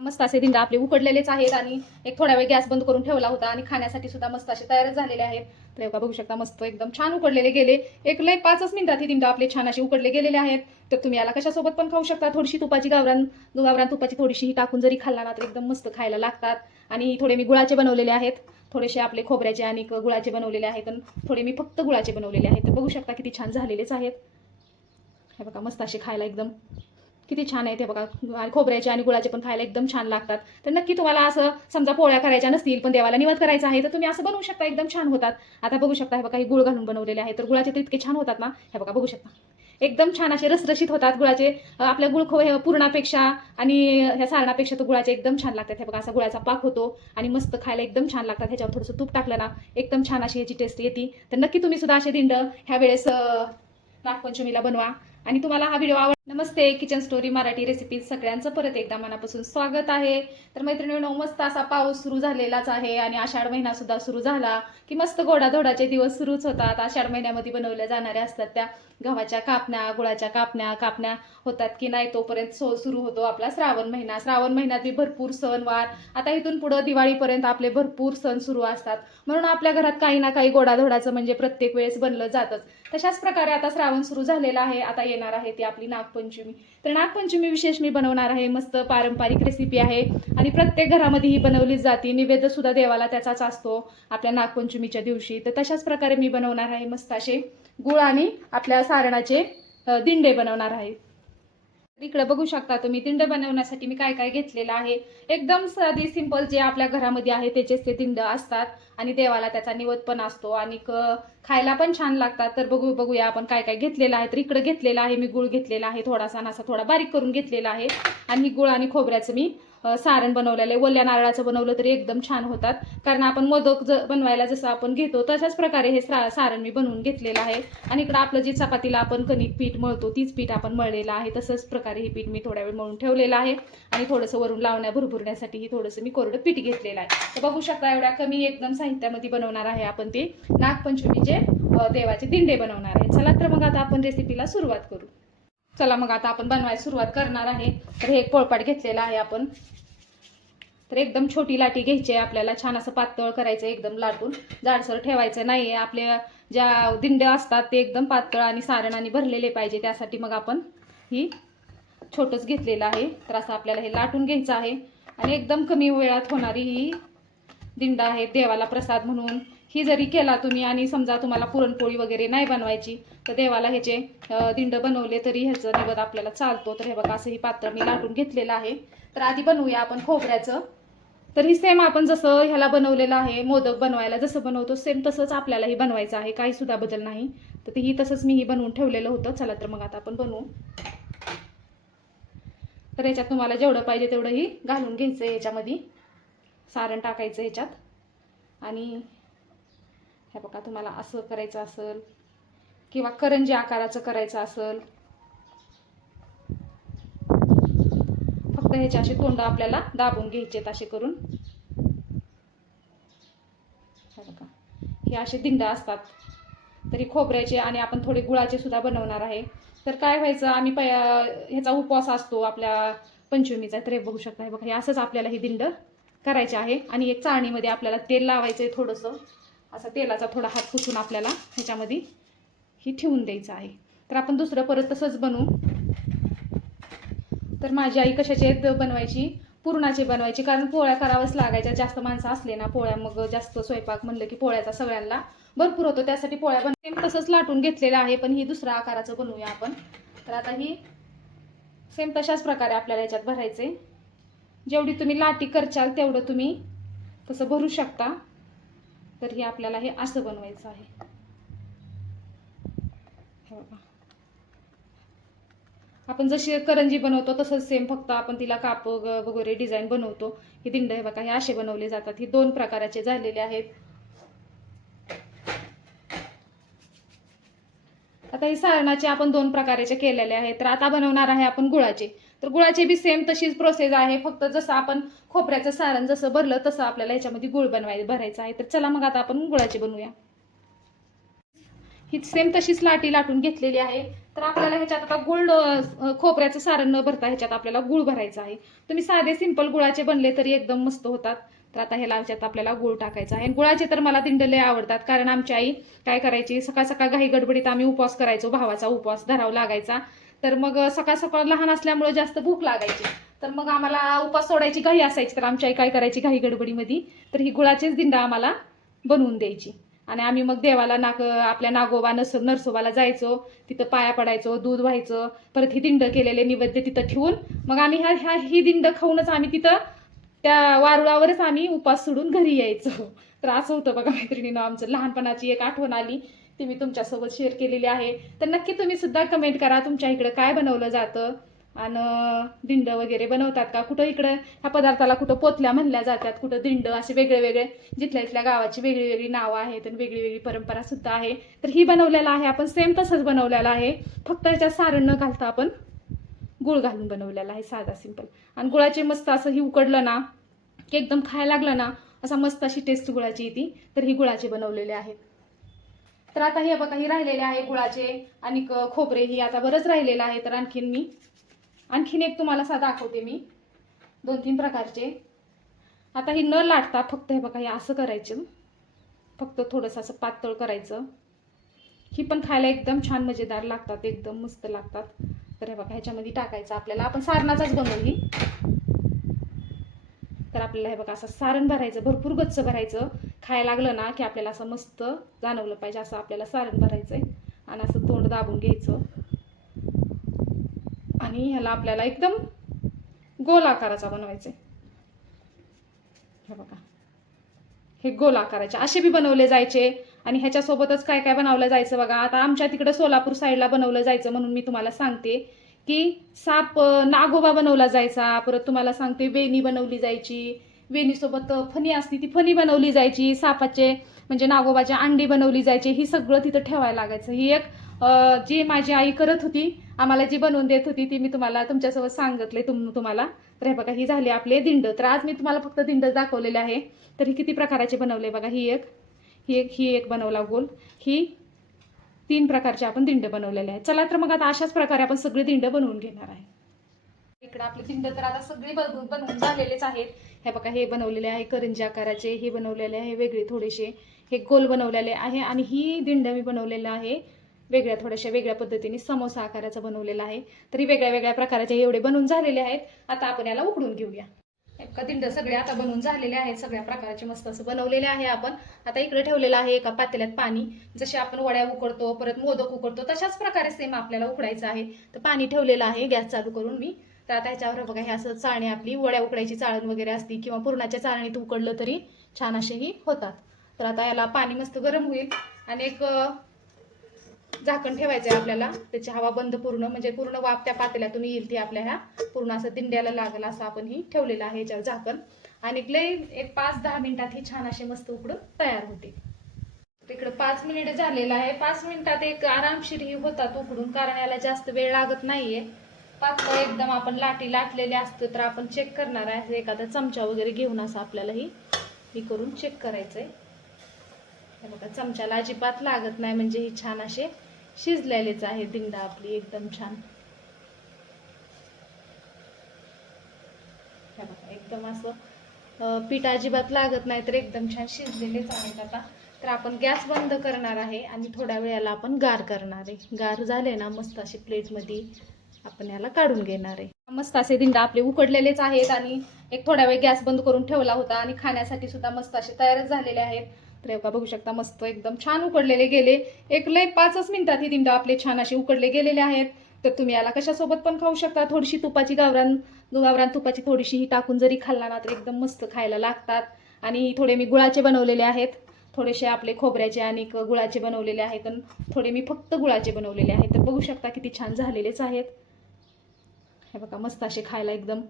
मस्त असे दिंडा आपले उकडलेलेच आहेत आणि एक थोडा वेळ गॅस बंद करून ठेवला होता आणि खाण्यासाठी सुद्धा मस्त असे तयारच झालेले आहेत. तर हे बघा बघू शकता मस्त एकदम छान उकडलेले गेले. एक लय पाचच मिनिटात हे दिंडा आपले छान असे उकडले गेलेले आहेत. तर तुम्ही याला कशासोबत पण खाऊ शकता? थोडीशी तुपाची गावरान गावरान तुपाची थोडीशी टाकून जरी खाल्ला ना तर एकदम मस्त खायला लागतात. आणि थोडे मी गुळाचे बनवलेले आहेत. थोडेसे आपले खोबऱ्याचे आणि गुळाचे बनवलेले आहेत आणि थोडे मी फक्त गुळाचे बनवलेले आहेत. तर बघू शकता किती छान झालेलेच आहेत. हे बघा मस्त असे खायला एकदम किती छान आहे ते बघा. आणि खोबऱ्याचे आणि गुळाचे पण खायला एकदम छान लागतात. तर नक्की तुम्हाला असं समजा पोळ्या करायच्या नसतील पण देवाला निवत करायचा आहे तर तुम्ही असं बनवू शकता एकदम छान होतात. आता बघू शकता हे बघा हे गुळ घालून बनवलेले आहे तर गुळाचे तर इतके छान होतात ना. हे बघा बघू शकता. एकदम छान असे रसरशीत होतात गुळाचे. आपल्या गुळ खो पूर्णापेक्षा आणि ह्या सारणापेक्षा तर गुळाचे एकदम छान लागतात. हे बघा असा गुळाचा पाक होतो आणि मस्त खायला एकदम छान लागतात. ह्याच्यावर थोडंसं तूप टाकलं ना एकदम छान अशी ह्याची टेस्ट येते. तर नक्की तुम्ही सुद्धा असे दिंड ह्या वेळेस नागपंचमीला बनवा. आणि तुम्हाला हा व्हिडिओ आवड नमस्ते किचन स्टोरी मराठी रेसिपीज सगळ्यांचं परत एकदा मनापासून स्वागत आहे. तर मैत्रिणी मस्त असा पाऊस सुरू झालेलाच आहे आणि आषाढ महिना सुद्धा सुरू झाला की मस्त गोडाधोडाचे दिवस सुरूच होतात. आषाढ महिन्यामध्ये बनवल्या जाणाऱ्या असतात त्या गव्हाच्या कापण्या गुळाच्या कापण्या कापण्या होतात की नाही तोपर्यंत सो सुरू होतो आपला श्रावण महिना. श्रावण महिन्यातली भरपूर सणवार आता इथून पुढं दिवाळीपर्यंत आपले भरपूर सण सुरू असतात. म्हणून आपल्या घरात काही ना काही गोडाधोडाचं म्हणजे प्रत्येक वेळेस बनलं जातच. तशाच प्रकारे आता श्रावण सुरू झालेला आहे. आता येणार आहे ती आपली नागपूर नागपंचमी. तर नागपंचमी विशेष मी बनवणार आहे. मस्त पारंपरिक रेसिपी आहे. आणि प्रत्येक घरामध्ये ही बनवली जाते. निवेद्य सुद्धा देवाला त्याचाच असतो आपल्या नागपंचमीच्या दिवशी. तर तशाच प्रकारे मी बनवणार आहे मस्त असे गुळ आणि आपल्या सारणाचे दिंडे बनवणार आहे. इकडे बघू शकता तुम्ही तिंड बनवण्यासाठी मी काय काय घेतलेलं आहे. एकदम साधी सिंपल जे आपल्या घरामध्ये आहे त्याचेच ते तिंड असतात आणि देवाला त्याचा निवद पण असतो आणि खायला पण छान लागतात. तर बघू बघूया आपण काय काय घेतलेलं आहे. तर इकडे घेतलेलं आहे मी गुळ घेतलेला आहे थोडासा नासा थोडा बारीक करून घेतलेला आहे. आणि गुळ आणि खोबऱ्याचं मी सारण बनवलेलं आहे वल्या नारळाचं बनवलं तरी एकदम छान होतात. कारण आपण मोदक ज बनवायला जसं आपण घेतो तशाच प्रकारे हे सा सारण मी बनवून घेतलेलं आहे. आणि इकडं आपलं जे चपातीला आपण कणिक पीठ मळतो तीच पीठ आपण मळलेलं आहे. तसंच प्रकारे हे पीठ मी थोड्या वेळ मळून ठेवलेलं आहे. आणि थोडंसं वरून लावण्या भरभरण्यासाठी थोडंसं मी कोरडं पीठ घेतलेलं आहे. तर बघू शकता एवढ्या कमी एकदम साहित्यामध्ये बनवणार आहे आपण ते. नागपंचमीचे देवाचे दिंडे बनवणार आहे. चला तर मग आता आपण रेसिपीला सुरुवात करू. चला मग आता आपण बनवायला सुरुवात करणार आहे. तर हे एक पोळपाट घेतलेला आहे आपण. तर एकदम छोटी लाटी घ्यायची आहे आपल्याला. छान असं पातळ करायचं आहे एकदम लाटून. जाडसर ठेवायचं नाही आहे आपल्या ज्या दिंड असतात ते एकदम पातळ आणि सारणाने भरलेले पाहिजे. त्यासाठी मग आपण ही छोटंच घेतलेलं आहे. तर असं आपल्याला हे लाटून घ्यायचं आहे. आणि एकदम कमी वेळात होणारी ही दिंड आहे देवाला प्रसाद म्हणून ही जरी केला तुम्ही आणि समजा तुम्हाला पुरणपोळी वगैरे नाही बनवायची तर देवाला ह्याचे दिंड बनवले तरी ह्याचं निवद आपल्याला चालतो. तर हे बघा असं ही पात्र मी लाटून घेतलेलं आहे. तर आधी बनवूया आपण खोबऱ्याचं. तर ही सेम आपण जसं ह्याला बनवलेलं आहे मोदक बनवायला जसं बनवतो सेम तसंच आपल्यालाही बनवायचं आहे. काही सुद्धा बदल नाही. तर ते ही तसंच मी ही बनवून ठेवलेलं होतं. चला तर मग आता आपण बनवू. तर ह्याच्यात तुम्हाला जेवढं पाहिजे तेवढंही घालून घ्यायचं आहे ह्याच्यामध्ये सारण टाकायचं ह्याच्यात आणि हे बघा तुम्हाला असं करायचं असेल किंवा करंजी आकाराचं करायचं असेल. फक्त ह्याचे असे तोंड आपल्याला दाबून घ्यायचेत असे करून. हे बघा हे असे दिंड असतात. तरी खोबऱ्याचे आणि आपण थोडे गुळाचे सुद्धा बनवणार आहे. तर काय व्हायचं आम्ही पै ह्याचा उपवास असतो आपल्या पंचमीचा तर हे बघू शकता हे बघा हे असंच आपल्याला हे दिंड करायचे आहे. आणि एक चाळणीमध्ये आपल्याला तेल लावायचं आहे थोडंसं. असा तेलाचा थोडा हात पुसून आपल्याला ह्याच्यामध्ये ही ठेवून द्यायचं आहे. तर आपण दुसरं परत तसंच बनवू. तर माझी आई कशाची आहेत? बनवायची पुरणाचे बनवायची. कारण पोळ्या करावंच लागायच्या. जास्त माणसं असले ना पोळ्या मग जास्त स्वयंपाक म्हणलं की पोळ्याचा सगळ्यांना भरपूर होतो. त्यासाठी पोळ्या बन तसंच लाटून घेतलेलं आहे पण ही दुसऱ्या आकाराचं बनवूया आपण. तर आता ही सेम तशाच प्रकारे आपल्याला याच्यात भरायचे जेवढी तुम्ही लाटी करचाल तेवढं तुम्ही तसं भरू शकता. तर हे आपल्याला हे असं बनवायचं आहे. हे बघा. आपण जशी करंजी बनवतो तसंच सेम फक्त आपण तिला काप वगैरे डिझाईन बनवतो. हे दिंड हे बघा हे असे बनवले जातात. हे दोन प्रकाराचे झालेले आहेत. आता हे सारणाचे आपण दोन प्रकाराचे केलेले आहेत. तर आता बनवणार आहे आपण गुळाचे. तर गुळाची बी सेम तशीच प्रोसेस आहे. फक्त जसं आपण खोबऱ्याचं सारण जसं भरलं तसं आपल्याला याच्यामध्ये गुळ बनवाय भरायचं आहे. तर चला मग आता आपण गुळाचे बनवूया. ही सेम तशीच लाटी लाटून घेतलेली आहे. तर आपल्याला ह्याच्यात आता गुळ खोबऱ्याचं सारण न भरता ह्याच्यात आपल्याला गुळ भरायचा आहे. तुम्ही साधे सिंपल गुळाचे बनले तरी एकदम मस्त होतात. तर आता ह्याला ह्याच्यात आपल्याला गुळ टाकायचा आहे. गुळाचे तर मला दिंडले आवडतात. कारण आमची आई काय करायची? सकाळ सकाळ घाई गडबडीत आम्ही उपवास करायचो. भावाचा उपवास धरावा लागायचा. तर मग सकाळ सकाळ लहान असल्यामुळे जास्त भूक लागायची. तर मग आम्हाला उपास सोडायची घाई असायची. तर आमच्या आई काय करायची घाई गडबडीमध्ये. तर ही गुळाचेच दिंड आम्हाला बनवून द्यायची. आणि आम्ही मग देवाला नाग आपल्या नागोबा नस नरसोबाला जायचो. तिथं पाया पडायचो दूध व्हायचं. परत ही दिंड केलेले निवेद्य तिथं ठेवून मग आम्ही ह्या ह्या ही दिंड खाऊनच आम्ही तिथं त्या वारुळावरच आम्ही उपास सोडून घरी यायचो. तर असं होतं बघा मैत्रिणीनं आमचं लहानपणाची एक आठवण आली. ती मी तुमच्यासोबत शेअर केलेली आहे. तर नक्की तुम्ही सुद्धा कमेंट करा तुमच्या इकडं काय बनवलं जातं. आणि दिंड वगैरे बनवतात का? कुठं इकडं ह्या पदार्थाला कुठं पोतल्या म्हणल्या जातात. कुठं दिंड असे वेगळे वेगळे जिथल्या इथल्या गावाची वेगळी वेगळी नावं आहेत आणि वेगळी वेगळी परंपरा सुद्धा आहे. तर ही बनवलेलं आहे. आपण सेम तसंच बनवलेलं आहे. फक्त याच्यात सारण न घालता आपण गुळ घालून बनवलेला आहे. साधा सिंपल आणि गुळाचे मस्त असं ही उकडलं ना की एकदम खायला लागलं ना असा मस्त अशी टेस्ट गुळाची येते. तर ही गुळाचे बनवलेले आहेत. तर आता हे बघा ही राहिलेले आहे गुळाचे आणि क- खोबरे ही आता बरंच राहिलेलं आहे. तर आणखीन मी आणखीन एक तुम्हाला सा दाखवते मी. दोन तीन प्रकारचे. आता ही न लाटता फक्त हे बघा हे असं करायचं. फक्त थोडंसं असं पातळ करायचं. ही पण खायला एकदम छान मजेदार लागतात एकदम मस्त लागतात. तर हे बघा ह्याच्यामध्ये टाकायचं आपल्याला. आपण सारणाचाच बनवू ही. तर आपल्याला हे बघा असं सारण भरायचं भरपूर गच्च भरायचं. खायला लागलं ना की आपल्याला असं मस्त जाणवलं पाहिजे असं आपल्याला सारण भरायचं आहे आणि असं तोंड दाबून घ्यायचं. आणि ह्याला आपल्याला एकदम गोल आकाराचा बनवायचा आहे हे बघा. हे गोल आकाराचे असे बी बनवले जायचे आणि ह्याच्यासोबतच काय काय बनवलं जायचं बघा. आता आमच्या तिकडं सोलापूर साईडला बनवलं जायचं म्हणून मी तुम्हाला सांगते की साप नागोबा बनवला जायचा. परत तुम्हाला सांगते वेणी बनवली जायची. वेणीसोबत फणी असती ती फणी बनवली जायची सापाचे म्हणजे नागोबाचे अंडी बनवली जायची ही सगळं तिथं ठेवायला लागायचं. ही एक जी माझी आई करत होती आम्हाला जी बनवून देत होती ती मी तुम्हाला तुमच्यासोबत सांगितले तुम तुम्हाला. तर हे बघा ही झाली आपले दिंड. तर आज मी तुम्हाला फक्त दिंड दाखवलेले आहे. तर ही किती प्रकाराचे बनवले बघा ही एक ही एक ही एक बनवला गोल. ही तीन प्रकारचे आपण दिंड बनवलेले आहे चला तर मग आता अशाच प्रकारे आपण सगळे दिंड बनवून घेणार आहे. इकडे आपले दिंड तर आता सगळे बनवून बनवून झालेलेच आहेत. हे बघा हे बनवलेले आहे करंजी आकाराचे हे बनवलेले आहे वेगळे थोडेसे. हे गोल बनवलेले आहे आणि ही दिंड मी बनवलेलं आहे. वेगळ्या थोड्याशा वेगळ्या पद्धतीने समोसा आकाराचा बनवलेला आहे. तरी वेगळ्या वेगळ्या प्रकाराचे एवढे बनवून झालेले आहेत. आता आपण याला उकडून घेऊया. एका दिंड सगळे आता बनवून झालेले आहेत. सगळ्या प्रकारचे मस्त असं बनवलेले आहे आपण. आता इकडे ठेवलेलं आहे एका पातेल्यात पाणी. जसे आपण वड्या उकडतो परत मोदक उकडतो तशाच प्रकारे सेम आपल्याला उकडायचं आहे. तर पाणी ठेवलेलं आहे गॅस चालू करून मी. तर आता ह्याच्यावर बघा हे असं चाळणी आपली वड्या उकडायची चाळण वगैरे असती किंवा पुरणाच्या चाळणीत उकडलं तरी छान असेही होतात. तर आता याला पाणी मस्त गरम होईल आणि एक झाकण ठेवायचं आहे आपल्याला. त्याची हवा बंद पूर्ण म्हणजे पूर्ण वाफ त्या पातेल्यातून येईल ती आपल्या ह्या. पूर्ण असं दिंड्याला लागल असं आपण ही ठेवलेलं आहे याच्यावर झाकण. आणि लय एक पाच दहा मिनिटात ही छान असे मस्त उकडून तयार होते. तिकडं पाच मिनिट झालेलं आहे. पाच मिनिटात एक आरामशीर ही होतात उकडून कारण याला जास्त वेळ लागत नाहीये. पातळ एकदम आपण लाटी लाटलेली असतं तर आपण चेक करणार आहे. एखादा चमचा वगैरे घेऊन असं आपल्याला ही हे करून चेक करायचंय. आहे बघा चमच्याला अजिबात लागत नाही म्हणजे ही छान असे शिजलेलेच आहे. दिंडा आपली एकदम छान. बघा एकदम असं पीठ अजिबात लागत नाही तर एकदम छान शिजलेलेच आहेत आता. तर आपण गॅस बंद करणार आहे आणि थोड्या वेळाला आपण गार करणार आहे. गार झाले ना मस्त असे प्लेटमध्ये आपण याला काढून घेणार आहे. मस्त असे दिंडा आपले उकडलेलेच आहेत आणि एक थोड्या वेळ गॅस बंद करून ठेवला होता आणि खाण्यासाठी सुद्धा मस्त असे तयारच झालेले आहेत. तर एका बघू शकता मस्त एकदम छान उकडलेले गेले. एक लय पाचच मिनिटात ही दिंडा आपले छान असे उकडले गेलेले आहेत. तर तुम्ही याला कशासोबत पण खाऊ शकता. थोडीशी तुपाची गावरान गावरान तुपाची थोडीशी ही टाकून जरी खाल्ला ना तर एकदम मस्त खायला लागतात. आणि थोडे मी गुळाचे बनवलेले आहेत. थोडेसे आपले खोबऱ्याचे आणि गुळाचे बनवलेले आहेत. आणि थोडे मी फक्त गुळाचे बनवलेले आहेत. तर बघू शकता किती छान झालेलेच आहेत. हे बघा मस्त असे खायला एकदम.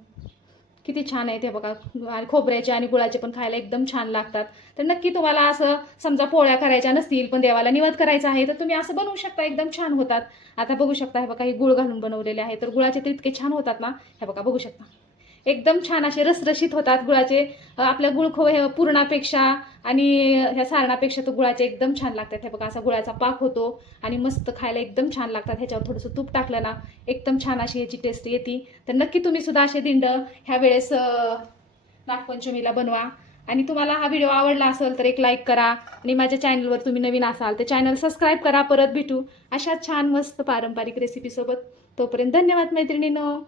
किती छान आहेत हे बघा. आणि खोबऱ्याचे आणि गुळाचे पण खायला एकदम छान लागतात. तर नक्की तुम्हाला असं समजा पोळ्या करायच्या नसतील पण देवाला निवद करायचा आहे तर तुम्ही असं बनवू शकता. एकदम छान होतात. आता बघू शकता हे बघा हे गुळ घालून बनवलेले आहे. तर गुळाचे तर इतके छान होतात ना. हे बघा बघू शकता. एकदम छान असे रसरशीत होतात गुळाचे. आपल्या गुळखो हे पुरणापेक्षा आणि ह्या सारणापेक्षा तर गुळाचे एकदम छान लागतात. हे बघा असा गुळाचा पाक होतो आणि मस्त खायला एकदम छान लागतात. ह्याच्यावर थोडंसं तूप टाकलं ना एकदम छान अशी ह्याची टेस्ट येते. तर नक्की तुम्ही सुद्धा असे दिंड ह्या वेळेस नागपंचमीला बनवा. आणि तुम्हाला हा व्हिडिओ आवडला असेल तर एक लाईक करा. आणि माझ्या चॅनलवर तुम्ही नवीन असाल तर चॅनल सबस्क्राईब करा. परत भेटू अशा छान मस्त पारंपरिक रेसिपीसोबत तोपर्यंत धन्यवाद मैत्रिणीनो.